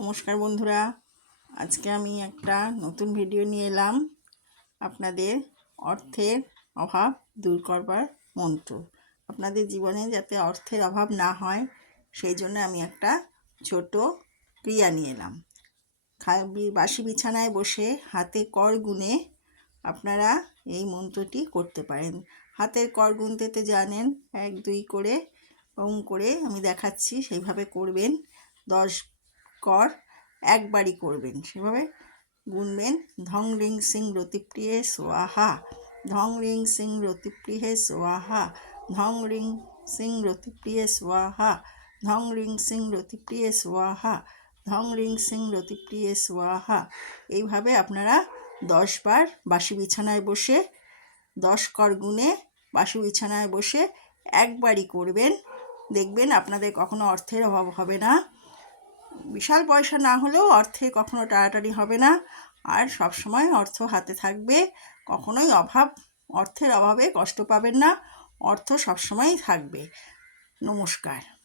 নমস্কার বন্ধুরা। আজকে আমি একটা নতুন ভিডিও নিয়ে এলাম আপনাদের অর্থের অভাব দূর করবার মন্ত্র। আপনাদের জীবনে যাতে অর্থের অভাব না হয়, সেই জন্য আমি একটা ছোট ক্রিয়া নিয়ে এলাম। বাসি বিছানায় বসে হাতে কর গুনে আপনারা এই মন্ত্রটি করতে পারেন। হাতের কর গুনতে তো জানেন, এক, দুই করে, ওম করে আমি দেখাচ্ছি, সেইভাবে করবেন। দশ কর, একবারই করবেন। সেভাবে গুনবেন। ধং রিং সিং রতিপ্রিয়ে সোয়াহা। ধং রিং সিং রতিপ্রিয়ে সোয়াহা। ধং রিং সিং রতিপ্রিয়ে সোয়াহা। ধং রিং সিং রতিপ্রিয়ে সোয়াহা। ধং রিং সিং রতিপ্রিয়ে সোয়াহা। এইভাবে আপনারা দশ বার বাসি বিছানায় বসে, দশ কর গুনে বাসি বিছানায় বসে একবারই করবেন। দেখবেন আপনাদের কখনো অর্থের অভাব হবে না। বিশাল পয়সা না হলেও অর্থে কখনো টাড়াটাড়ি হবে না। আর সব সময় অর্থ হাতে থাকবে। কখনোই অভাব, অর্থের অভাবে কষ্ট পাবেন না। অর্থ সবসময়ই থাকবে। নমস্কার।